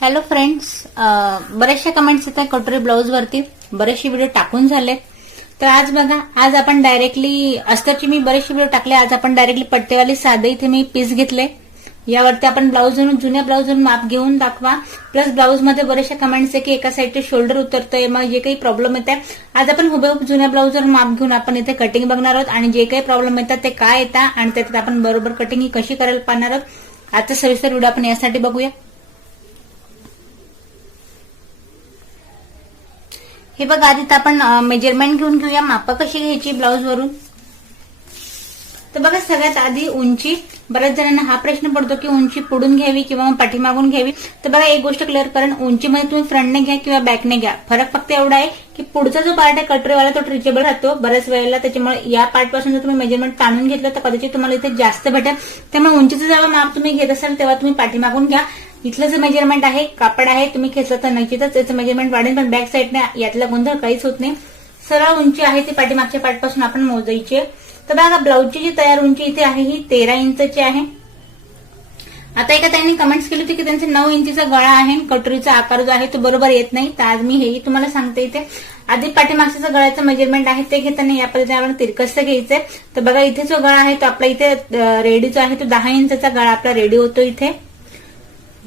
Hello friends, बरेचशा comments येतात कटोरी blouse वरती. बरेचसे व्हिडिओ टाकून झाले. तर आज बघा, आज आपण डायरेक्टली अस्तरची मी बरेचसे व्हिडिओ टाकले. आज आपण डायरेक्टली पट्टेवाली साधे इथे मी पीस घेतले. यावरती आपण ब्लाऊजवरून जुन्या ब्लाऊजवरून माप घेऊन दाखवा. प्लस ब्लाऊज मध्ये बरेचशा कमेंट्स आहे की एका साईडचे शोल्डर उतरतंय, मग जे काही प्रॉब्लेम येत आहे आज आपण हुबेहूब जुन्या ब्लाऊजवर माप घेऊन आपण इथे कटिंग बघणार आहोत. आणि जे काही प्रॉब्लेम येतात ते काय येतात आणि त्याच्यात आपण बरोबर कटिंग ही कशी करायला पाहणार आहोत. आजचा सविस्तर व्हिडिओ आपण यासाठी बघूया. हे बघा, आधी आपण मेजरमेंट घेऊन घेऊया माप कशी घ्यायची ब्लाऊज वरून. तर बघा, सगळ्यात आधी उंची. बऱ्याच जणांना हा प्रश्न पडतो की उंची पुढून घ्यावी किंवा पाठीमागून घ्यावी. तर बघा, एक गोष्ट क्लिअर करा, उंचीमध्ये तुम्ही फ्रंटने घ्या किंवा बॅकने घ्या. फरक फक्त एवढा आहे की पुढचा जो पार्ट आहे कटोरीवाला तो ट्रिचेबल राहतो बऱ्याच वेळेला. त्याच्यामुळे या पार्ट पासून जर तुम्ही मेजरमेंट ताणून घेतलं तर कदाचित तुम्हाला इथे जास्त भेटेल. त्यामुळे उंचीचं जेव्हा माप तुम्ही घेत असाल तेव्हा तुम्ही पाठीमागून घ्या. इथलं जे मेजरमेंट आहे, कापड आहे, तुम्ही खेचलं तर नक्कीच याचं मेजरमेंट वाढेल. पण बॅक साईडने यातला गोंधळ काहीच होत नाही. सरळ उंची आहे ती पाठीमागच्या पार्टपासून आपण मोजायची. तर बघा, ब्लाऊजची जी तयार उंची इथे आहे ही 13 इंचची आहे. आता एका त्यांनी कमेंट्स केली होती की त्यांचा 9 इंचीचा गळा आहे, कटोरीचा आकार जो आहे तो बरोबर येत नाही. तर आज मी हेही तुम्हाला सांगते. इथे आधी पाठीमागचा गळ्याचं मेजरमेंट आहे ते घेताना या पद्धतीने आपण तिरकस घ्यायचंय. तर बघा, इथे जो गळा आहे तो आपला इथे रेडी जो आहे तो 10 इंचचा गळा आपला रेडी होतो. इथे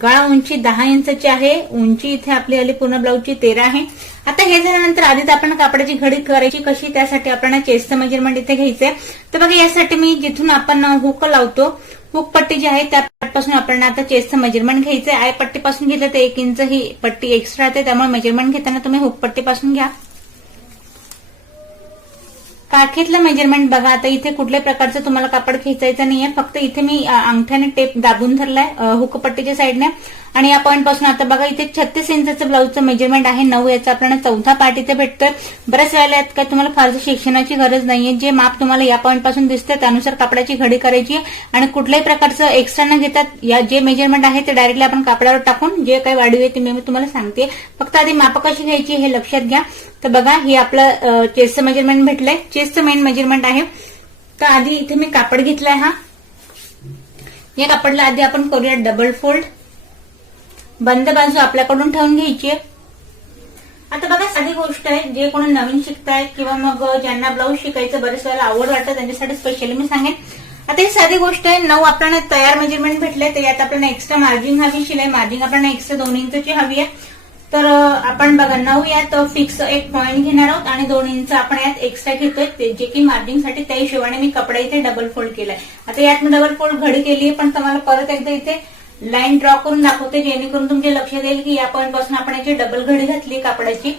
गळा उंची 10 इंचची आहे. उंची इथे आपली आली पूर्ण ब्लाऊजची 13 आहे. आता हे झाल्यानंतर आधीच आपण कापडाची घडी करायची कशी, त्यासाठी आपल्याला चेस्टचं मेजरमेंट इथे घ्यायचंय. तर बघा, यासाठी मी जिथून आपण हुक लावतो, हुक पट्टी जी आहे त्या पासून आपल्याला आता चेस्टचं मेजरमेंट घ्यायचंय. आय पट्टीपासून घेतलं तर 1 इंच ही पट्टी एक्स्ट्रा येते. त्यामुळे मेजरमेंट घेताना तुम्ही हुक पट्टीपासून घ्या. काठीतलं मेजरमेंट बघा, आता इथे कुठल्याही प्रकारचं तुम्हाला कापड खेचायचं नाहीये. फक्त इथे मी अंगठ्याने टेप दाबून धरलाय हुकपट्टीच्या साईडने. आणि या पॉईंट पासून आता बघा, इथे 36 इंचचं ब्लाऊजचं मेजरमेंट आहे. 9 याचा आपल्याला चौथा पार्ट इथे भेटतोय. बऱ्याच वेळेला यात काय तुम्हाला फारसं शिक्षणाची गरज नाहीये. जे माप तुम्हाला या पॉईंट पासून दिसते त्यानुसार कापडाची घडी करायची. आणि कुठल्याही प्रकारचं एक्स्ट्रा न घेतात या जे मेजरमेंट आहे ते डायरेक्टली आपण कापडावर टाकून जे काही वाढीव आहे ते मी तुम्हाला सांगते. फक्त आधी माप कशी घ्यायची हे लक्षात घ्या. तर बघा, हे आपलं चेस्टचं मेजरमेंट भेटलंय. चेस्टचं मेन मेजरमेंट आहे. तर आधी इथे मी कापड घेतलाय. हा या कापडला आधी आपण करूया डबल फोल्ड. बंद बाजू आपल्याकडून ठेवून घ्यायची. आता बघा, साधी गोष्ट आहे. जे कोणी नवीन शिकतायत किंवा मग ज्यांना ब्लाऊज शिकायचं बरेच वेळेला आवड वाटतं त्यांच्यासाठी स्पेशली मी सांगेन. आता ही साधी गोष्ट आहे. 9 आपल्याला तयार मेजरमेंट भेटले. तर यात आपल्याला एक्स्ट्रा मार्जिन हवी, शिलाई मार्जिन आपल्याला एक्स्ट्रा 2 इंचची हवी आहे. तर आपण बघा, 9 यात फिक्स एक पॉईंट घेणार आहोत आणि 2 इंच आपण यात एक्स्ट्रा घेतोय जे की मार्जिनसाठी. त्या हिशोबाने मी कपडा इथे डबल फोल्ड केलाय. आता यात मी डबल फोल्ड घडी केली, पण तुम्हाला परत एकदा इथे लाईन ड्रॉ करून दाखवते जेणेकरून तुमच्या लक्षात येईल की या पॉईंट पासून आपण याची डबल घडी घातली कापडाची.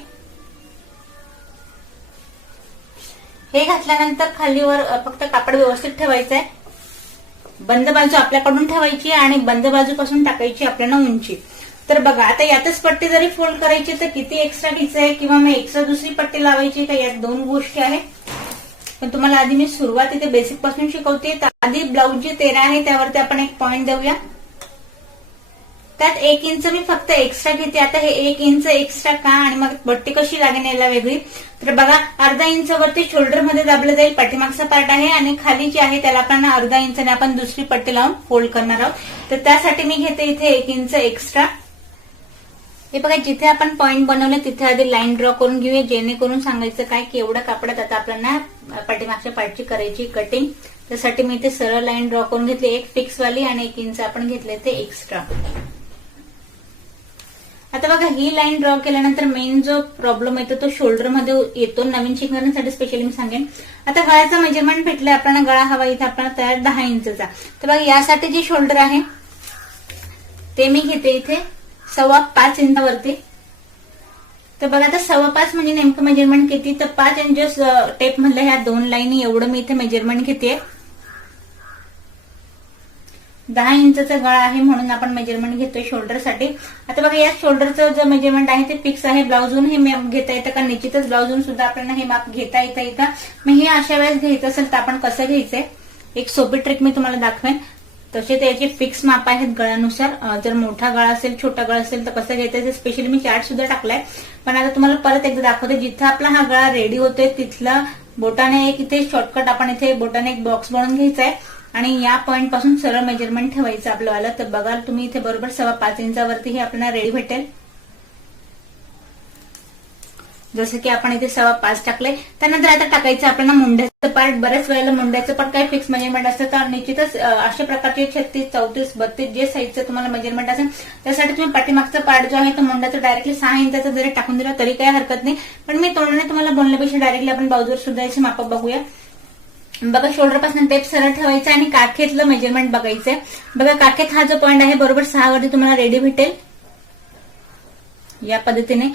हे घातल्यानंतर खालीवर फक्त कापड व्यवस्थित ठेवायचं आहे. बंद बाजू आपल्याकडून ठेवायची आणि बंद बाजूपासून टाकायची आपल्याला उंची. तर बघा, आता यातच पट्टी जरी फोल्ड करायची तर किती एक्स्ट्रा घ्यायचंय किंवा मग एक्स्ट्रा दुसरी पट्टी लावायची का, यात 2 गोष्टी आहेत. पण तुम्हाला आधी मी सुरुवात इथे बेसिक पासून शिकवते. तर आधी ब्लाऊज जी 13 आहे त्यावरती आपण एक पॉईंट देऊया. त्यात 1 इंच मी फक्त एक्स्ट्रा घेते. आता हे 1 इंच एक्स्ट्रा का आणि मग पट्टी कशी लागेल याला वेगळी. तर बघा, अर्धा इंच वरती शोल्डर मध्ये दाबलं जाईल. पाठीमागचा पार्ट आहे आणि खाली जे आहे त्याला आपण अर्धा इंचाने आपण दुसरी पट्टी लावून फोल्ड करणार आहोत. तर त्यासाठी मी घेते इथे 1 इंच एक्स्ट्रा. हे बघा, जिथे आपण पॉईंट बनवले तिथे आधी लाईन ड्रॉ करून घेऊया जेणेकरून सांगायचं काय की एवढ्या कापडात आता आपल्याला पाठीमागच्या पार्टची करायची कटिंग. त्यासाठी मी इथे सरळ लाईन ड्रॉ करून घेतली, एक फिक्स वाली आणि 1 इंच आपण घेतले ते एक्स्ट्रा. आता बघा, ही लाईन ड्रॉ केल्यानंतर मेन जो प्रॉब्लेम येतो तो शोल्डर मध्ये येतो. नवीन शिकणाऱ्यांसाठी स्पेशली मी सांगेन. आता गळ्याचा मेजरमेंट भेटलाय आपल्याला. गळा हवा इथे आपल्याला तयार 10 इंचचा. तर बघा, यासाठी जे शोल्डर आहे ते मी घेते इथे 5.25 इंचावरती. तर बघा, आता 5.25 म्हणजे नेमकं मेजरमेंट किती, तर 5 इंचेस टेप मधल्या ह्या 2 लाईनी एवढं मी इथे मेजरमेंट घेते. 10 इंचचा गळा आहे म्हणून आपण मेजरमेंट घेतोय शोल्डरसाठी. आता बघा, या शोल्डरचं जे मेजरमेंट आहे ते फिक्स आहे. ब्लाऊजून हे माप घेता येतं का, निश्चितच ब्लाऊजून सुद्धा आपल्याला हे माप घेता येतं का. मग हे अशा वेळेस घ्यायचं असेल तर आपण कसं घ्यायचंय एक सोपी ट्रिक मी तुम्हाला दाखवेन. तसे त्याचे फिक्स माप आहेत गळ्यानुसार. जर मोठा गळा असेल, छोटा गळा असेल तर कसं घ्यायचं स्पेशली मी चार्ट सुद्धा टाकलाय. पण आता तुम्हाला परत एकदा दाखवते. जिथं आपला हा गळा रेडी होतोय तिथला बोटाने एक इथे शॉर्टकट आपण इथे बोटाने एक बॉक्स बनवून घ्यायचा आहे. आणि या पॉइंट पासून सरळ मेजरमेंट ठेवायचं आपलं वाला. तर बघा तुम्ही इथे बरोबर 5.25 इंचावरती हे आपल्याला रेडी भेटेल. जसं की आपण इथे 5.25 टाकले. त्यानंतर आता टाकायचं आपल्याला मुंड्याचं पार्ट. बऱ्याच वेळेला मुंड्याचं पार्ट काही फिक्स मेजरमेंट असतं, तर निश्चितच अशा प्रकारचे 36, 34, 32 जे साईजचं तुम्हाला मेजरमेंट असेल त्यासाठी तुम्ही पाठीमागचा पार्ट जो आहे तो मुंड्याचा डायरेक्टली 6 इंचाचा जरी टाकून दिला तरी काही हरकत नाही. पण मी तोंडाने तुम्हाला बोलण्यापेक्षा डायरेक्टली आपण बाजूवर सुद्धा याचे माप बघूया. बघा शोल्डर पासून टेप सरळ ठेवायचा आणि काखेतलं मेजरमेंट बघायचंय. बघा काखेत हा जो पॉइंट आहे बरोबर 6 वरती तुम्हाला रेडी भेटेल. या पद्धतीने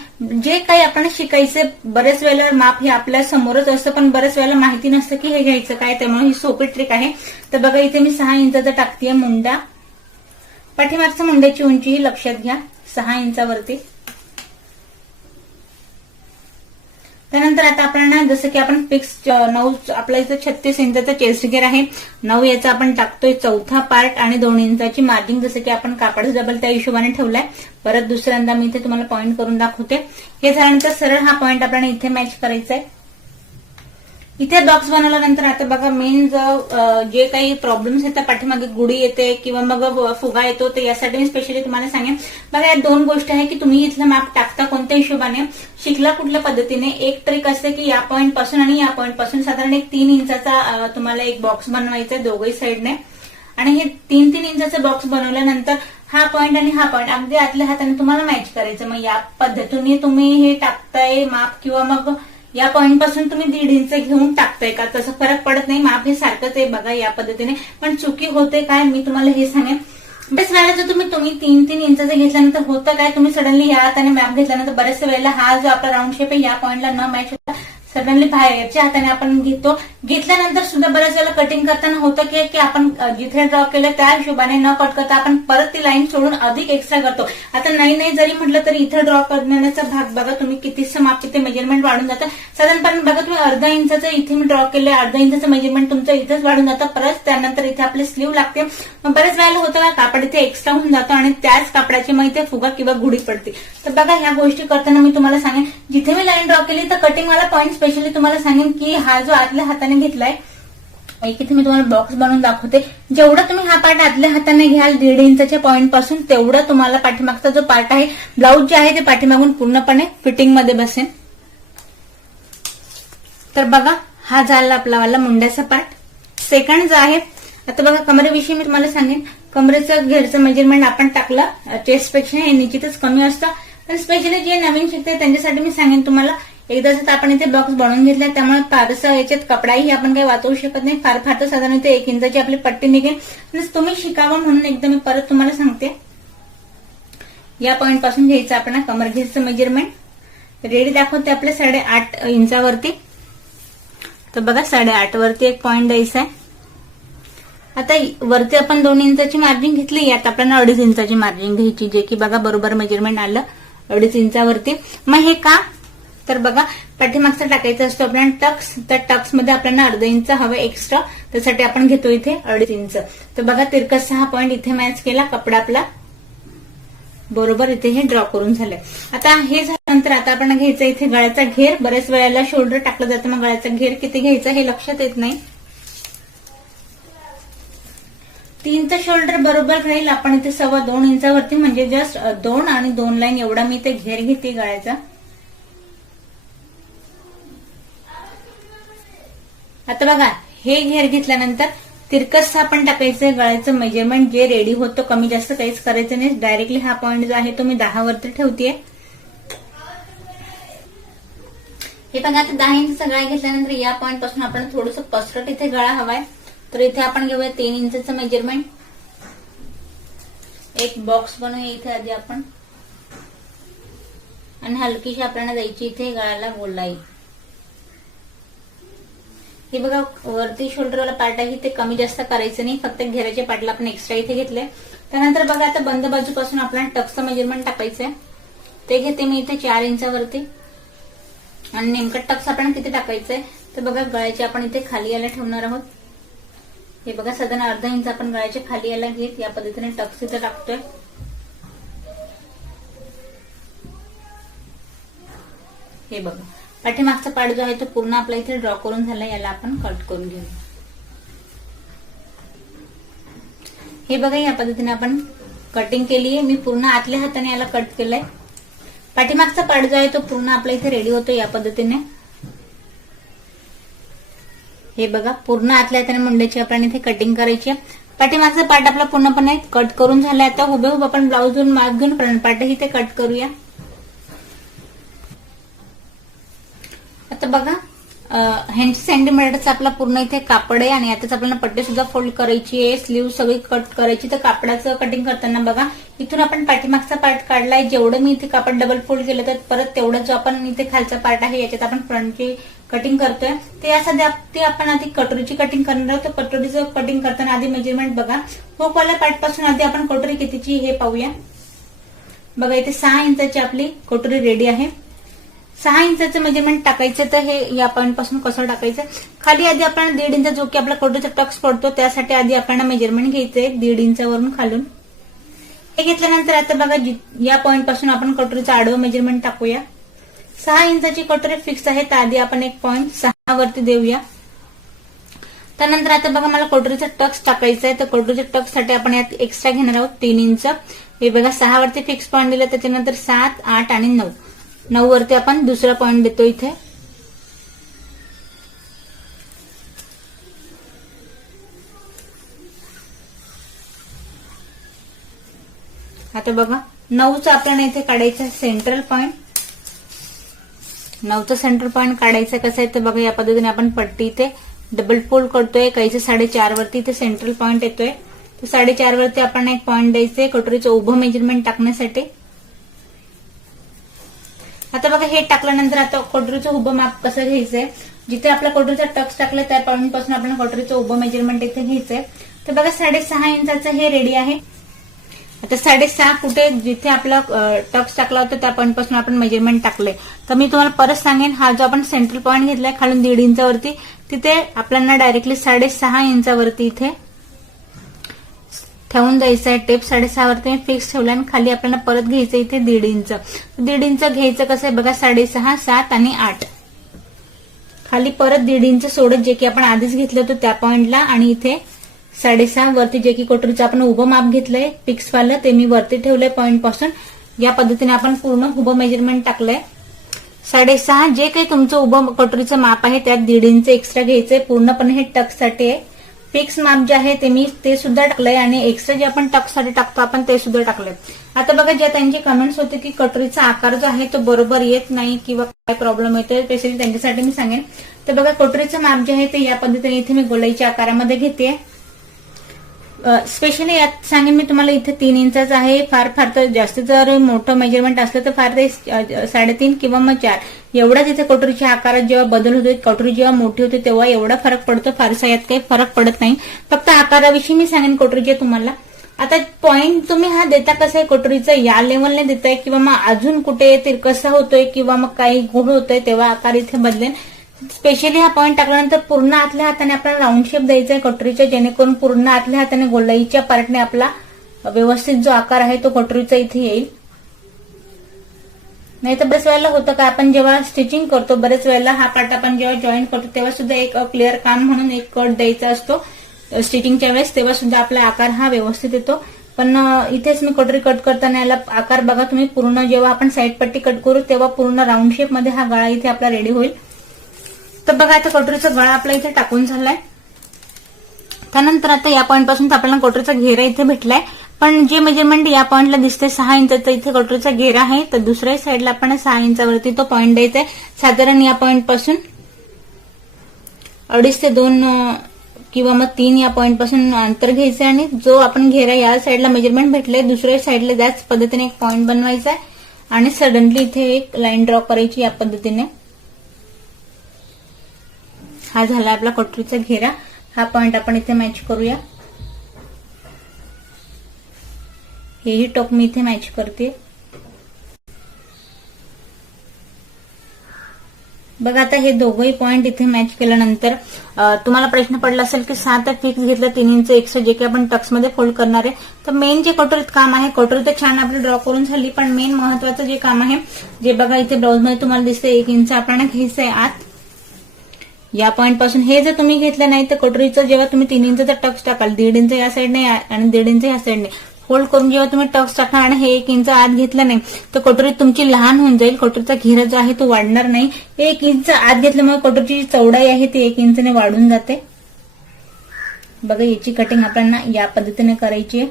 जे काही आपण शिकायचे बरेच वेळेला माप हे आपल्या समोरच असतं, पण बरेच वेळेला माहिती नसतं की हे घ्यायचं काय, त्यामुळे ही सोपी ट्रिक आहे. तर बघा इथे मी 6 इंचाचा टाकतेय मुंडा. पाठीमागच्या मुंड्याची उंची ही लक्षात घ्या 6 इंचावरती. त्यानंतर आता आपल्याला जसं की आपण फिक्स 9 आपल्या इथं 36 इंचाचा चेस्ट घेर आहे. 9 याचा आपण टाकतोय चौथा पार्ट आणि 2 इंचाची मार्जिंग जसं की आपण कापड डबल त्या हिशोबाने ठेवलाय. परत दुसऱ्यांदा मी इथे तुम्हाला पॉइंट करून दाखवते. हे झाल्यानंतर सरळ हा पॉइंट आपल्याला इथे मॅच करायचा आहे. इथे बॉक्स बनवल्यानंतर आता बघा मेन जे काही प्रॉब्लेम्स येतात पाठीमागे गुढी येते किंवा मग फुगा येतो, तर यासाठी मी स्पेशली तुम्हाला सांगेन. बघा या 2 गोष्टी आहे की तुम्ही इथलं माप टाकता कोणत्या हिशोबाने, शिकला कुठल्या पद्धतीने. एक ट्रिक असते की या पॉइंट पासून आणि या पॉइंट पासून साधारण एक 3 इंचाचा तुम्हाला एक बॉक्स बनवायचा आहे दोघही साईडने. आणि हे 3-3 इंचाचा बॉक्स बनवल्यानंतर हा पॉइंट आणि हा पॉइंट अगदी आतल्या हाताने तुम्हाला मॅच करायचं. मग या पद्धतीने तुम्ही हे टाकताय माप किंवा मग या पॉइंट पासून तुम्ही 1.5 इंच घेऊन टाकताय का, तसं फरक पडत नाही. माप हे सारखंच आहे बघा या पद्धतीने. पण चुकी होते काय मी तुम्हाला हे सांगेन. बरेच वेळेला जर तुम्ही 3-3 इंचाचं घेतल्यानंतर होतं काय, तुम्ही सडनली या हाताने मॅप घेतल्यानंतर बऱ्याच वेळेला हा जो आपला राऊंड शेप आहे या पॉइंटला न मॅच होता सडनली बाहेरच्या हाताने आपण घेतल्यानंतर सुद्धा बऱ्याच वेळेला कटिंग करताना होतं की आपण जिथे ड्रॉ केलं त्या हिशोबाने न कट करता आपण परत ती लाईन सोडून अधिक एक्स्ट्रा करतो. आता नाही जरी म्हटलं तरी इथे ड्रॉ करण्याचा भाग बघा तुम्ही कितीचं माप तिथे मेजरमेंट वाढून जातं. साधारणपणे बघा तुम्ही अर्धा इंचाचं इथे मी ड्रॉ केलं, अर्धा इंचाचं मेजरमेंट तुमचं इथेच वाढून जातं. परत त्यानंतर इथे आपली स्लीव लागते. मग बऱ्याच वेळेला होतं का कापड इथे एक्स्ट्रा होऊन जातं आणि त्याच कापडाची मग इथे फुगा किंवा गुढी पडते. तर बघा ह्या गोष्टी करताना मी तुम्हाला सांगेन जिथे मी लाईन ड्रॉ केली तर कटिंग वाला पॉईंट स्पेशली तुम्हाला सांगेन की हा जो आतल्या हाताने घेतलाय एक इथे मी तुम्हाला बॉक्स बनवून दाखवते. जेवढा तुम्ही हा पार्ट आतल्या हाताने घ्याल 1.5 इंचाच्या पॉईंट पासून तेवढा तुम्हाला पाठीमागचा जो पार्ट आहे ब्लाऊज जे आहे ते पाठीमागून पूर्णपणे फिटिंग मध्ये बसेल. तर बघा हा झाला आपला वाला मुंड्याचा पार्ट. सेकंड जो आहे आता बघा कमरेविषयी मी तुम्हाला सांगेन. कमरेचं घेरचं मेजरमेंट आपण टाकलं चेस्ट पेक्षा हे निश्चितच कमी असतं, पण स्पेशली जे नवीन शिकते त्यांच्यासाठी मी सांगेन तुम्हाला एकदाच आपण इथे बॉक्स बनवून घेतला त्यामुळे फारसं याच्यात कपडाही आपण काही वाचवू शकत नाही. फार तर साधारण इथे 1 इंचाची आपली पट्टी निघेल. तुम्ही शिकावं म्हणून एकदा मी परत तुम्हाला सांगते. या पॉइंट पासून घ्यायचं आपण कमर घेरचं मेजरमेंट रेडी दाखवते आपल्या 8.5 इंचावरती. तर बघा 8.5 वरती एक पॉइंट द्यायचा आहे. आता वरती आपण 2 इंचाची मार्जिन घेतली, यात आपल्याला 2.5 इंचाची मार्जिन घ्यायची, जे की बघा बरोबर मेजरमेंट आलं 2.5 इंचावरती. मग हे का तर बघा पाठीमागचा टाकायचा असतो आपल्याला टक्स, तर टक्स मध्ये आपल्याला 1/2 इंच हवं एक्स्ट्रा, त्यासाठी आपण घेतो इथे 2.5 इंच. तर बघा तिरकसचा हा पॉइंट इथे मॅच केला, कपडा आपला बरोबर इथे हे ड्रॉ करून झालंय. आता हे झाल्यानंतर आता आपण घ्यायचं इथे गळ्याचा घेर. बरेच वेळेला शोल्डर टाकलं जातं, मग गळ्याचा घेर किती घ्यायचा हे लक्षात येत नाही. 3चं शोल्डर बरोबर राहील आपण इथे 2.25 इंचावरती, म्हणजे जस्ट 2 आणि 2 लाईन एवढा मी इथे घेर घेते गळ्याचा. आता बघा हे घेर घेतल्यानंतर तिरकस आपण टाकायचंय गळ्याचं मेजरमेंट जे रेडी होतं. कमी जास्त काहीच करायचं नाही. डायरेक्टली हा पॉइंट जो आहे तो मी 10 वरती ठेवतेय. हे बघा आता 10 इंचचा गळा घेतल्यानंतर या पॉइंट पासून आपण थोडंसं पसरट इथे गळा हवाय, तर इथे आपण घेऊया 3 इंचचं मेजरमेंट. एक बॉक्स बनवूया इथे आधी आपण आणि हलकीशी आपल्याला द्यायची इथे गळ्याला गोलाई. हे बघा वरती शोल्डरवाला पार्ट आहे ते कमी जास्त करायचं नाही, फक्त घेराच्या पार्टला आपण एक्स्ट्रा इथे घेतले. त्यानंतर बघा आता बंद बाजूपासून आपल्याला टक्सचं मेजरमेंट टाकायचंय, ते घेते मी इथे 4 इंचावरती. आणि नेमकं टक्स आपण किती टाकायचंय तर बघा गळ्याचे आपण इथे खाली यायला ठेवणार आहोत. हे बघा साधारण 1/2 इंच आपण गळ्याच्या खाली यायला घेत या पद्धतीने टक्स इथे टाकतोय. हे बघा पाठीमागचा पार्ट जो आहे तो पूर्ण आपला इथे ड्रॉ करून झाला, याला आपण कट करून घेऊ. हे बघा या पद्धतीने आपण कटिंग केली आहे. मी पूर्ण आतल्या हाताने याला कट केलंय. पाठीमागचा पार्ट जो आहे तो पूर्ण आपला इथे रेडी होतो या पद्धतीने. हे बघा पूर्ण आतल्या हाताने मुंड्याची आपण इथे कटिंग करायची आहे. पाठीमागचा पार्ट आपला पूर्णपणे कट करून झालाय. आता हुबेहूब आपण ब्लाऊजवरून मार्क घेऊन फ्रंट पार्टही इथे कट करूया. आता बघा 80 सेंटीमीटरचा आपला पूर्ण इथे कापड आहे आणि यातच आपल्याला पट्टी सुद्धा फोल्ड करायची आहे. स्लीव सगळी कट करायची. तर कापडाचं कटिंग करताना बघा इथून आपण पाठीमागचा पार्ट काढलाय. जेवढं मी इथे कापड डबल फोल्ड केलं तर परत तेवढं जो आपण इथे खालचा पार्ट आहे याच्यात आपण फ्रंटची कटिंग करतोय. ते यासाठी आपण आधी कटोरीची कटिंग करणार आहोत. तर कटोरीचं कटिंग करताना आधी मेजरमेंट बघा. हुकवाल्या पार्ट पासून आधी आपण कटोरी कितीची हे पाहूया. बघा इथे 6 इंचाची आपली कटोरी रेडी आहे. 6 इंचाचं मेजरमेंट टाकायचं. तर हे या पॉईंट पासून कसं टाकायचं, खाली आधी आपण 1.5 इंच जो की आपला कटोरीचा टक्स पडतो त्यासाठी आधी आपल्याला मेजरमेंट घ्यायचंय 1.5 इंचावरून खालून. हे घेतल्यानंतर आता बघा या पॉईंट पासून आपण कटोरीचं आडवं मेजरमेंट टाकूया. 6 इंचाची कटोरी फिक्स आहे तर आधी आपण एक पॉईंट 6 वरती देऊया. त्यानंतर आता बघा मला कटोरीचा टक्स टाकायचा आहे. तर कटोरीच्या टक्स साठी आपण यात एक्स्ट्रा घेणार आहोत 3 इंच. हे बघा 6 वरती फिक्स पॉईंट दिला. त्याच्यानंतर 7, 8 आणि 9. 9 वरती आपण दुसरा पॉईंट देतो इथे. आता बघा 9चा आपल्याला इथे काढायचा सेंट्रल पॉईंट. 9चा सेंट्रल पॉईंट काढायचा कसं आहे तर बघा या पद्धतीने आपण पट्टी इथे डबल फोल्ड करतोय. काहीचे 4.5 वरती इथे सेंट्रल पॉईंट येतोय. तर 4.5 वरती आपण एक पॉईंट द्यायचंय कटोरीचं उभं मेजरमेंट टाकण्यासाठी. आता बघा हे टाकल्यानंतर आता कटोरीचं उभं माप कसं घ्यायचंय, जिथे आपला कटोरीचा टक्स टाकला त्या पॉईंट पासून आपण कटोरीचं उभं मेजरमेंट इथे घ्यायचंय. तर बघा 6.5 इंचाचं हे रेडी आहे. आता 6.5 कुठे जिथे आपला टक्स टाकला होता त्या पॉईंट पासून आपण मेजरमेंट टाकलंय. तर मी तुम्हाला परत सांगेन, हा जो आपण सेंट्रल पॉईंट घेतलाय खालून 1.5 इंचावरती तिथे आपल्याला डायरेक्टली 6.5 इंचावरती इथे ठेवून द्यायचं आहे. टेप 6.5 वरती मी फिक्स ठेवला आणि खाली आपल्याला परत घ्यायचं इथे 1.5 इंच. 1.5 इंच घ्यायचं कसं आहे बघा 6.5, 7 आणि 8. खाली परत 1.5 इंच सोडत जे की आपण आधीच घेतलं होतं त्या पॉईंटला आणि इथे 6.5 वरती जे की कटोरीचं आपण उभं माप घेतलंय फिक्स वालं ते मी वरती ठेवलंय पॉईंट पासून. या पद्धतीने आपण पूर्ण उभं मेजरमेंट टाकलंय. 6.5 जे काही तुमचं उभं कटोरीचं माप आहे त्यात 1.5 इंच एक्स्ट्रा घ्यायचंय. पूर्णपणे हे टक्ससाठी आहे. फिक्स माप जे आहे ते मी ते सुद्धा टाकलंय आणि एक्स्ट्रा जे आपण टक्ससाठी टाकतो आपण ते सुद्धा टाकलंय. आता बघा ज्या त्यांचे कमेंट्स होते की कटोरीचा आकार जो आहे तो बरोबर येत नाही किंवा काय प्रॉब्लेम येतोय स्पेशली त्यांच्यासाठी मी सांगेन. तर बघा कटोरीचं माप जे आहे ते या पद्धतीने इथे मी गोलाईच्या आकारामध्ये घेते. स्पेशली यात सांगेन मी तुम्हाला इथे 3 इंचाचं आहे. फार तर जास्त जर मोठं मेजरमेंट असलं तर फार ते 3.5 किंवा मग 4 एवढाच इथे कटोरीच्या आकारात जेव्हा बदल होतो. कटोरी जेव्हा मोठी होते तेव्हा एवढा फरक पडतो. फारसा यात काही फरक पडत नाही. फक्त आकाराविषयी मी सांगेन कटोरीचे तुम्हाला. आता पॉईंट तुम्ही हा देता कसं आहे कटोरीचं या लेवलने देताय किंवा मग अजून कुठे तिरकसा होतोय किंवा मग काही गुढ होतोय तेव्हा आकार इथे बदलेन. स्पेशली हा पॉईंट टाकल्यानंतर पूर्ण आतल्या हाताने आपल्याला राऊंड शेप द्यायचा आहे कटोरीच्या, जेणेकरून पूर्ण आतल्या हाताने गोलाईच्या पार्टने आपला व्यवस्थित जो आकार आहे तो कटोरीचा इथे येईल. नाही तर बरेच वेळेला होतं का आपण जेव्हा स्टिचिंग करतो बरेच वेळेला हा पार्ट आपण जेव्हा जॉईन करतो तेव्हा सुद्धा एक क्लिअर काम म्हणून एक कट द्यायचा असतो स्टिचिंगच्या वेळेस, तेव्हा सुद्धा आपला आकार हा व्यवस्थित येतो. पण इथेच मी कटोरी कट करताना याला आकार बघा तुम्ही पूर्ण जेव्हा आपण साईड पट्टी कट करू तेव्हा पूर्ण राऊंड शेप मध्ये हा गळा इथे आपला रेडी होईल. तर बघा आता कटोरीचा गळा आपला इथे टाकून झालाय. त्यानंतर आता या पॉईंट पासून आपल्याला कटोरीचा घेरा इथे भेटलाय. पण जे मेजरमेंट या पॉईंटला दिसते 6 इंचाचा इथे कटोरीचा घेरा आहे. तर दुसऱ्या साईडला आपण 6 इंचावरती तो पॉईंट द्यायचा आहे. साधारण या पॉईंट पासून 2.5 ते 2 किंवा मग 3 या पॉईंट पासून अंतर घ्यायचं आणि जो आपण घेरा या साईडला मेजरमेंट भेटले दुसऱ्या साईडला त्याच पद्धतीने एक पॉईंट बनवायचा आहे आणि सडनली इथे एक लाईन ड्रॉ करायची या पद्धतीने. हा झाला आपला कटोरीचा घेरा. हा पॉईंट आपण इथे मॅच करूया. हेही टोक मी इथे मॅच करते. बघा आता हे दोघंही पॉईंट इथे मॅच केल्यानंतर तुम्हाला प्रश्न पडला असेल की 7 फिक्स घेतलं 3 इंच एक्स्ट्रा जे की आपण टक्स मध्ये फोल्ड करणार आहे. तर मेन जे कटोरीत काम आहे कटोरी तर छान आपली ड्रॉ करून झाली पण मेन महत्वाचं जे काम आहे जे बघा इथे ब्लाऊज मध्ये तुम्हाला दिसतंय 1 इंच आपल्याला घ्यायचं आहे आत. या पॉईंट पासून हे जर तुम्ही घेतलं नाही तर कटोरीचं जेव्हा तुम्ही 3 इंचचा टक्स टाकाल, 1.5 इंच या साईडने आणि 1.5 इंच या साईडने फोल्ड करून जेव्हा तुम्ही टक्स टाकणार आणि हे 1 इंच आत घेतलं नाही तर कटोरी तुमची लहान होऊन जाईल. कटोरीचा घेरा जो आहे तो वाढणार नाही. 1 इंच आत घेतल्यामुळे कटोरीची चौडाई आहे ती 1 इंचने वाढून जाते. बघा याची कटिंग आपल्याला या पद्धतीने करायची आहे.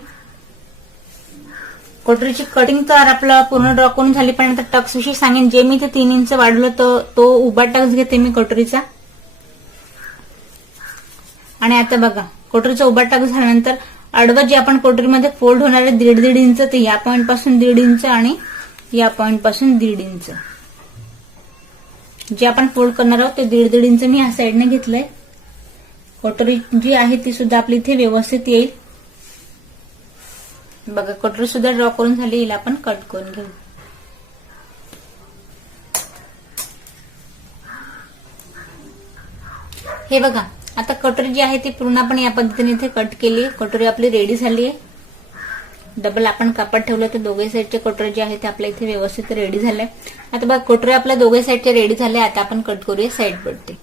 कटोरीची कटिंग तर आपलं पूर्ण ड्रॉ करून झाली, पण आता टक्स विषयी सांगेन. जे मी ते 3 इंच वाढवलं तो उभा टक्स घेते मी कटोरीचा. आणि आता बघा कटोरीचा उभा टक्स झाल्यानंतर आडवं जे आपण कटोरीमध्ये फोल्ड होणार आहे 1.5 इंच, ते या पॉईंट पासून 1.5 इंच आणि या पॉईंट पासून 1.5 इंच जे आपण फोल्ड करणार आहोत ते 1.5 इंच मी या साईडने घेतलंय. कटोरी जी आहे ती सुद्धा आपली इथे व्यवस्थित येईल. बघा कटोरी सुद्धा ड्रॉ करून झाली, हिला आपण कट करून घेऊ. हे बघा आता कटोरी जी आहे ती पूर्ण आपण या पद्धतीने इथे कट केली. कटोरी आपली रेडी झाली आहे. डबल आपण कापड ठेवलं तर दोघे साईडचे कटोरी जे आहे ते आपल्या इथे व्यवस्थित रेडी झाले. आता बघा कटोरी आपल्या दोघे साईडचे रेडी झाले. आता आपण कट करूया साईड पट्टी.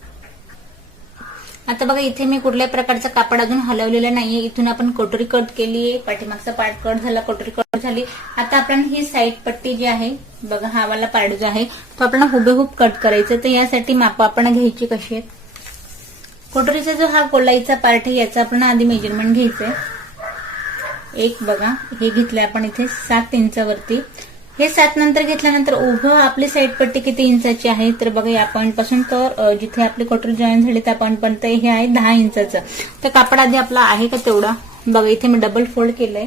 आता बघा इथे मी कुठल्याही प्रकारचं कापड अजून हलवलेलं नाहीये. इथून आपण कटोरी कट केलीये, पाठीमागचा पार्ट कट झाला, कटोरी कट झाली. आता आपण ही साईड पट्टी जी आहे बघा हा वाला पार्ट जो आहे तो आपल्याला हुबेहूब कट करायचा. तर यासाठी माप आपण घ्यायची कशी आहेत. कटोरीचा जो हा गोलाईचा पार्ट आहे याचा आपण आधी मेजरमेंट घ्यायचंय. एक बघा हे घेतलंय आपण इथे 7 इंचावरती. हे 7 नंतर घेतल्यानंतर उभं आपली साईड पट्टी किती इंचाची आहे तर बघा या पॉईंट पासून तर जिथे आपली कटोरी जॉईन झाली त्या पॉईंट पर्यंत हे आहे 10 इंचाचं. तर कापड आधी आपला आहे का तेवढा बघा. इथे मी डबल फोल्ड केलंय.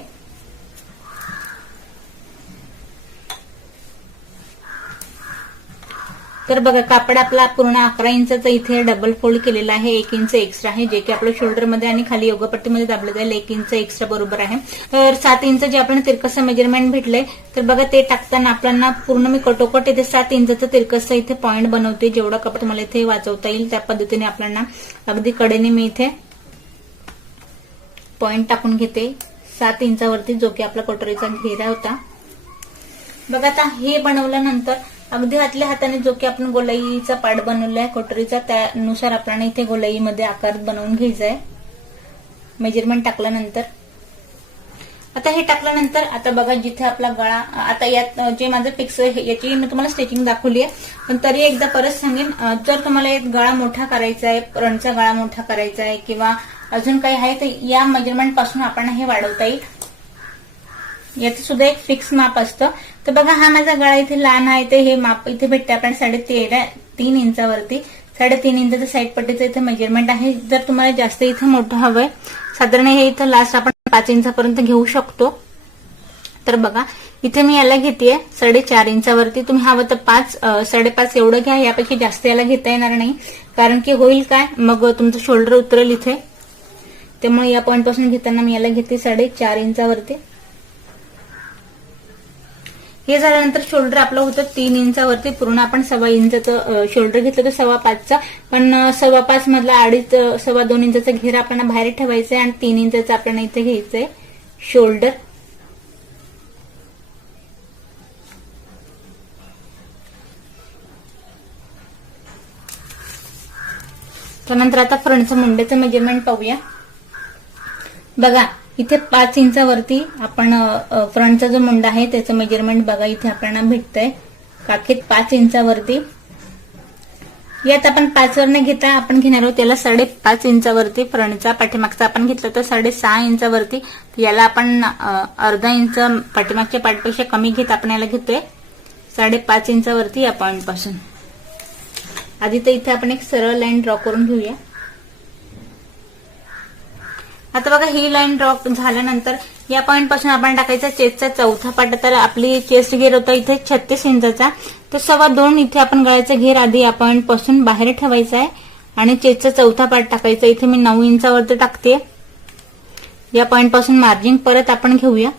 तर बघा कापड आपला पूर्ण 11 इंचाचा इथे डबल फोल्ड केलेला आहे. 1 इंच एक्स्ट्रा आहे जे की आपल्या शोल्डरमध्ये आणि खाली योगपट्टीमध्ये दाबलं जाईल. 1 इंच एक्स्ट्रा बरोबर आहे. तर 7 इंच जे आपण तिरकसं मेजरमेंट भेटलंय तर बघा ते टाकताना आपल्याला पूर्ण मी कटोकट इथे 7 इंचाचं तिरकसं इथे पॉईंट बनवते. जेवढा कापड तुम्हाला इथे वाचवता येईल त्या पद्धतीने आपल्याला अगदी कडेने मी इथे पॉईंट टाकून घेते 7 इंचावरती जो की आपला कटोरीचा घेरा होता. बघा आता हे बनवल्यानंतर अगदी आतल्या हाताने जो की आपण गोलाईचा पार्ट बनवलाय कटोरीचा त्यानुसार आपल्याला इथे गोलाईमध्ये आकार बनवून घ्यायचा आहे मेजरमेंट टाकल्यानंतर. आता हे टाकल्यानंतर आता बघा जिथे आपला गळा आता यात जे माझं फिक्स याची मी तुम्हाला स्टिचिंग दाखवली आहे, पण तरी एकदा परत सांगेन जर तुम्हाला एक गळा मोठा करायचा आहे, फ्रंटचा गळा मोठा करायचा आहे किंवा अजून काही आहे तर या मेजरमेंट पासून आपण हे वाढवता येईल. याचं सुद्धा एक फिक्स माप असतं. तर बघा हा माझा गळा इथे लहान आहे ते हे माप इथे भेटते आपण 3.5 इंचावरती. 3.5 इंचाचं साईड पट्टीचं इथे मेजरमेंट आहे. जर तुम्हाला जास्त इथे मोठं हवंय साधारण हे इथं लास्ट आपण 5 इंचापर्यंत घेऊ शकतो. तर बघा इथे मी याला घेतेय 4.5 इंचावरती. तुम्ही हवं तर 5-5.5 एवढं घ्या. यापेक्षा जास्त याला घेता येणार नाही कारण की होईल काय मग तुमचं शोल्डर उतरेल इथे. त्यामुळे या पॉईंट पासून घेताना मी याला घेते 4.5 इंचावरती. हे झाल्यानंतर शोल्डर आपलं होतं 3 इंचावरती. पूर्ण आपण 1.25 इंचाचं शोल्डर घेतलं तर 5.25चा, पण 5.25 मधला 2.5 इंचाचा घेरा आपल्याला बाहेर ठेवायचा आहे आणि 3 इंचाचं आपल्याला इथे घ्यायचंय शोल्डर. त्यानंतर आता फ्रंटचं मुंड्याचं मेजरमेंट पाहूया. बघा इथे 5 इंचावरती आपण फ्रंटचा जो मुंडा आहे त्याचं मेजरमेंट बघा इथे आपल्याला भेटतंय काखेत 5 इंचावरती. यात आपण 5 वर नाही घेता आपण घेणार आहोत त्याला 5.5 इंचावरती. फ्रंटचा पाठीमागचा आपण घेतला तर 6.5 इंचावरती. याला आपण अर्धा इंच पाठीमागच्या पार्टपेक्षा कमी घेत आपण याला घेतोय 5.5 इंचावरती या पॉईंट पासून. आधी तर इथे आपण एक सरळ लाईन ड्रॉ करून घेऊया. आता बघा ही लाईन ड्रॉ झाल्यानंतर या पॉईंट पासून आपण टाकायचा चेस्टचा चौथा पार्ट. तर आपली चेस्ट घेर होता इथे 36 इंचाचा. तर 2.25 इथे आपण गळ्याचा घेर आधी या पॉईंट पासून बाहेर ठेवायचा आहे आणि चेस्टचा चौथा पार्ट टाकायचा. इथे मी 9 इंचावरती टाकते. या पॉईंट पासून मार्जिंग परत आपण घेऊया.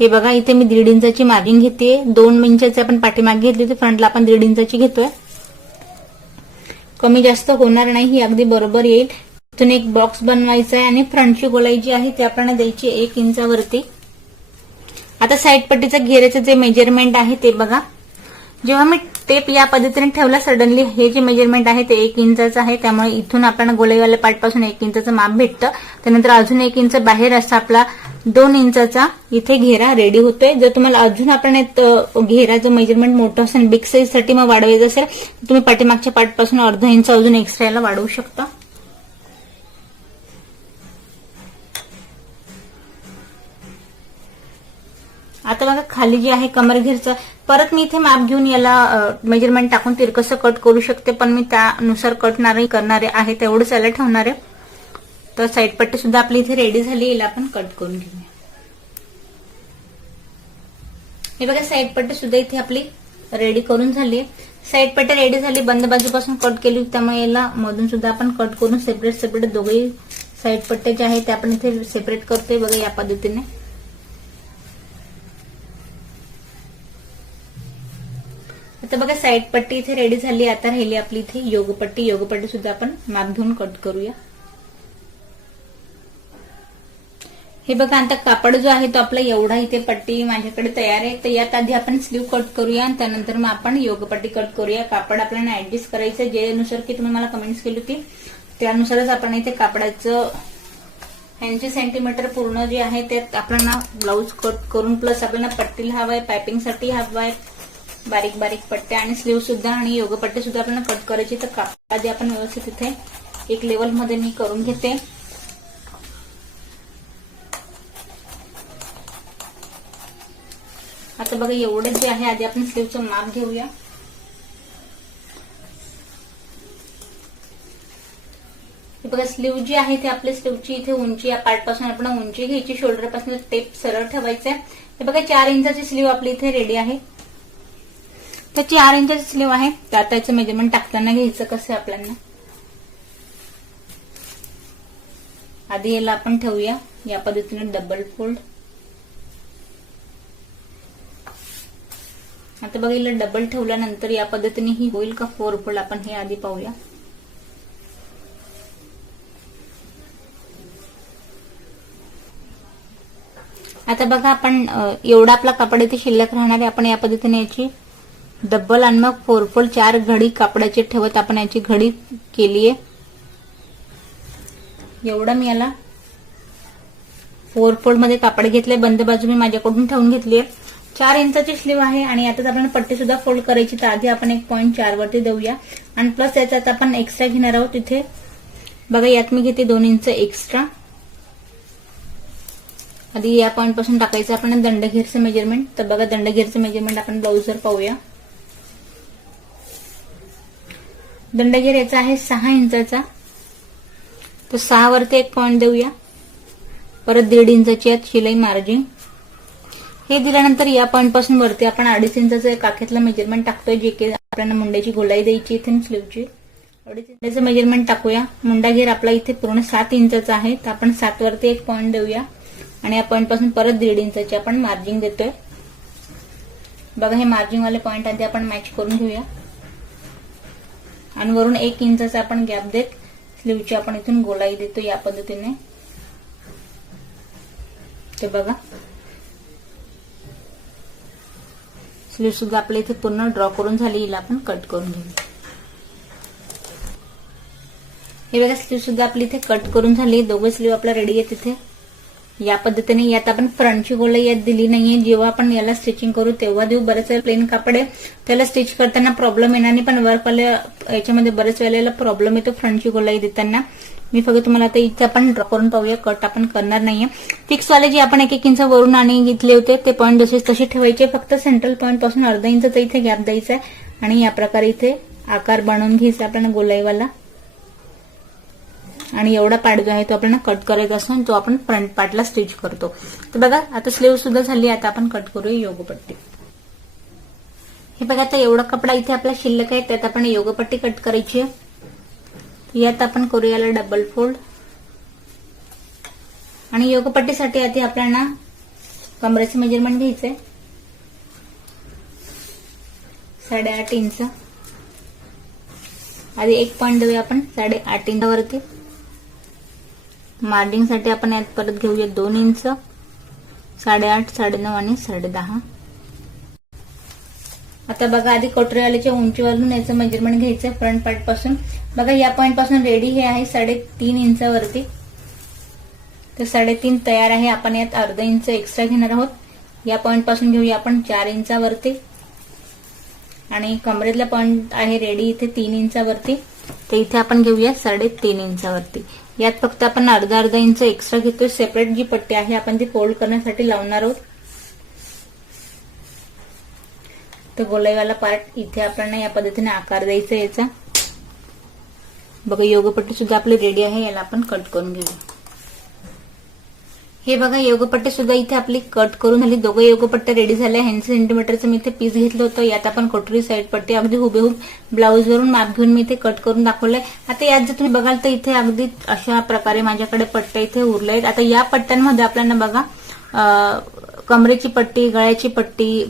हे बघा इथे मी 1.5 इंचाची मार्जिंग घेते. 2 इंचाची आपण पाठीमागे घेतली तर फ्रंटला आपण 1.5 इंचाची घेतोय. कमी जास्त होणार नाही, ही अगदी बरोबर येईल. इथून एक बॉक्स बनवायचा आहे आणि फ्रंटची गोलाई जी आहे ती आपल्याला द्यायची 1 इंचावरती. आता साईड पट्टीचं घेऱ्याचं जे मेजरमेंट आहे ते बघा जेव्हा मी टेप या पद्धतीने ठेवला, सडनली हे जे मेजरमेंट आहे ते 1 इंचाचं आहे, त्यामुळे इथून आपल्याला गोलाईवाल्या पार्ट पासून 1 इंचाचं माप भेटतं. त्यानंतर अजून 1 इंच बाहेर असं आपला 2 इंचाचा इथे घेरा रेडी होतोय. जर तुम्हाला अजून आपण घेराचं मेजरमेंट मोठं असेल, बिग साईज साठी मग वाढवायचं असेल, तुम्ही पाठीमागच्या पार्ट पासून अर्धा इंच अजून एक्स्ट्रा याला वाढवू शकता. आता बघा खाली जे आहे कमर घेरचं, परत मी इथे माप घेऊन याला मेजरमेंट टाकून तिरकसं कट करू शकते, पण मी त्यानुसार करणारे आहे तेवढंच याला ठेवणार आहे. तर साईड पट्टी सुद्धा आपली इथे रेडी झाली, याला आपण कट करून घेऊया. हे बघा साईड पट्टी सुद्धा इथे आपली रेडी करून झाली आहे. साईड पट्टी रेडी झाली, बंद बाजूपासून कट केली, त्यामुळे याला मधून सुद्धा आपण कट करून सेपरेट दोघे साईड पट्टे जे आहे ते आपण इथे सेपरेट करतोय. बघा या पद्धतीने. आता बघा साईड पट्टी इथे रेडी झाली. आता राहिली आपली इथे योगपट्टी. योगपट्टी सुद्धा आपण माप घेऊन कट करूया. हे बघा आता कापड जो आहे तो आपला एवढा इथे पट्टी माझ्याकडे तयार आहे. तर यात आधी आपण स्लीव कट करूया आणि त्यानंतर मग आपण योगपट्टी कट करूया. कापड आपल्याला ऍडजस्ट करायचं जेनुसार की तुम्ही मला कमेंट्स केली होती त्यानुसारच आपण इथे कापडाचं 80 सेंटीमीटर पूर्ण जे आहे ते आपल्याला ब्लाऊज कट करून प्लस आपल्याला पट्टीला हवाय, पायपिंगसाठी हवाय, बारीक बारीक पट्ट्या आणि स्लीव सुद्धा आणि योगपट्टी सुद्धा आपल्याला कट करायची. तर कापड आधी आपण व्यवस्थित इथे एक लेवल मध्ये मी करून घेते. आता बघा एवढं जे आहे आधी आपण स्लीवचं माप घेऊया. हे बघा स्लीव जी आहे ते आपल्या स्लीवची इथे उंची या पार्ट पासून आपण उंची घ्यायची, शोल्डर पासून टेप सरळ ठेवायचंय. हे बघा 4 इंचाची स्लीव आपली इथे रेडी आहे. तर 4 इंचाची स्लीव आहे. तर आता याचं मेजरमेंट टाकताना घ्यायचं कसं आपल्याला. आधी याला आपण ठेवूया या पद्धतीने डबल फोल्ड. आता बघा याला डबल ठेवल्यानंतर या पद्धतीने ही होईल का 4 फोल्ड आपण हे आधी पाहूया. आता बघा आपण एवढा आपला कापड इथे शिल्लक राहणार आहे. आपण या पद्धतीने याची डबल आणि मग 4 फोल्ड 4 घडी कापडाची ठेवत आपण याची घडी केलीये. एवढं मी याला 4 फोल्ड मध्ये कापड घेतलंय. बंद बाजू मी माझ्याकडून ठेवून घेतलीये. 4 इंचाची स्लीव आहे आणि यातच आपण पट्टी सुद्धा फोल्ड करायची. तर आधी आपण 1.4 वरती देऊया आणि प्लस याच्यात आपण एक्स्ट्रा घेणार आहोत. इथे बघा यात मी घेते 2 इंच एक्स्ट्रा. आधी या पॉइंट पासून टाकायचं आपण दंडघेरचं मेजरमेंट. तर बघा दंडघेरचं मेजरमेंट आपण ब्लाऊजवर पाहूया. दंडघेर याचा आहे 6 इंचाचा. तर 6 वरती 1 पॉइंट देऊया. परत 1.5 इंचाची यात शिलाई मार्जिन. हे दिल्यानंतर या पॉइंट पासून वरती आपण 2.5 इंचाचं काखेतलं मेजरमेंट टाकतोय, जे की आपल्याला मुंड्याची गोलाई द्यायची इथे स्लीवची. 2.5 इंचाचं मेजरमेंट टाकूया. मुंडा घेर आपला इथे पूर्ण 7 इंचाचा आहे. तर आपण 7 वरती 1 पॉइंट देऊया आणि या पॉइंट पासून परत 1.5 इंचाची आपण मार्जिन देतोय. बघा हे मार्जिन वाले पॉइंट आधी आपण मॅच करून घेऊया आणि वरून 1 इंचाचा आपण गॅप देत स्लीवची आपण इथून गोलाई देतो या पद्धतीने. ते बघा स्लीव सुद्धा आपल्या इथे पूर्ण ड्रॉ करून झाली. हिला आपण कट करून घेऊ. हे बघा स्लीव सुद्धा आपली इथे कट करून झाली. दोघं स्लीव आपला रेडी आहे तिथे या पद्धतीने. यात आपण फ्रंटची गोलाई यात दिली नाहीये. जेव्हा आपण याला स्टिचिंग करू तेव्हा देऊ. बरेच वेळा प्लेन कापड आहे त्याला स्टिच करताना प्रॉब्लेम येणार नाही, पण वर्कवाल्या याच्यामध्ये बरेच वेळेला प्रॉब्लेम येतो फ्रंटची गोलाई देताना. मी फक्त तुम्हाला आता इथे आपण ड्रॉ करून पाहूया. कट आपण करणार नाहीये. फिक्स वाले जे आपण 1 इंच वरून आणि घेतले होते ते पॉईंट तसे ठेवायचे. फक्त सेंट्रल पॉईंट पासून अर्धा इंचचा इथे गॅप द्यायचा आहे आणि या प्रकारे इथे आकार बनवून घ्यायचा आपल्याला गोलाईवाला. आणि एवढा पार्ट जो आहे तो आपल्याला कट करायचा असतो आणि तो आपण फ्रंट पार्टला स्टिच करतो. तर बघा आता स्लीव सुद्धा झाली. आता आपण कट करूया योगपट्टी. हे बघा आता एवढा कपडा इथे आपला शिल्लक आहे, त्यात आपण योगपट्टी कट करायची आहे. यात आपण करूया याला डबल फोल्ड आणि योगपट्टीसाठी आधी आपल्याला कमरेचं मेजरमेंट घ्यायचंय 8.5 इंच. आधी 1 पॉइंट देऊया आपण 8.5 इंचावरती. मार्जिंग साठी आपण यात परत घेऊया 2 इंच, 8.5, 9.5 आणि 10.5. आता बघा आधी कटोरीवाल्याच्या उंचीवरून याचं मेजरमेंट घ्यायचं फ्रंट पार्ट पासून. बघा या पॉइंट पासून रेडी हे आहे 3.5 इंचावरती. तर 3.5 तयार आहे. आपण यात अर्धा इंच एक्स्ट्रा घेणार आहोत. या पॉइंट पासून घेऊया आपण 4 इंचावरती आणि कमरेतला पॉइंट आहे रेडी इथे 3 इंचावरती. तर इथे आपण घेऊया 3.5 इंचावरती. यात फक्त आपण अर्धा इंच एक्स्ट्रा घेतोय. सेपरेट जी पट्टी आहे आपण ती फोल्ड करण्यासाठी लावणार आहोत. तर गोलाईवाला पार्ट इथे आपण या पद्धतीने आकार द्यायचा याचा. बघा योगपट्टी सुद्धा आपली रेडी आहे. याला आपण कट करून घेऊया. हे बघा योगपट्टी सुद्धा इथे आपली कट करून झाली. दोघं योगपट्ट्या रेडी झाल्या. 80 सेंटीमीटरचं मी इथे पीस घेतलं होतं. यात आपण कटोरी साईड पट्टी अगदी हुबेहूब ब्लाऊज वरून माप घेऊन मी इथे कट करून दाखवलंय. आता यात जर तुम्ही बघाल तर इथे अगदी अशा प्रकारे माझ्याकडे पट्ट्या इथे उरल्या आहेत. आता या पट्ट्यांमध्ये आपल्याला बघा कमरेची पट्टी, गळ्याची पट्टी,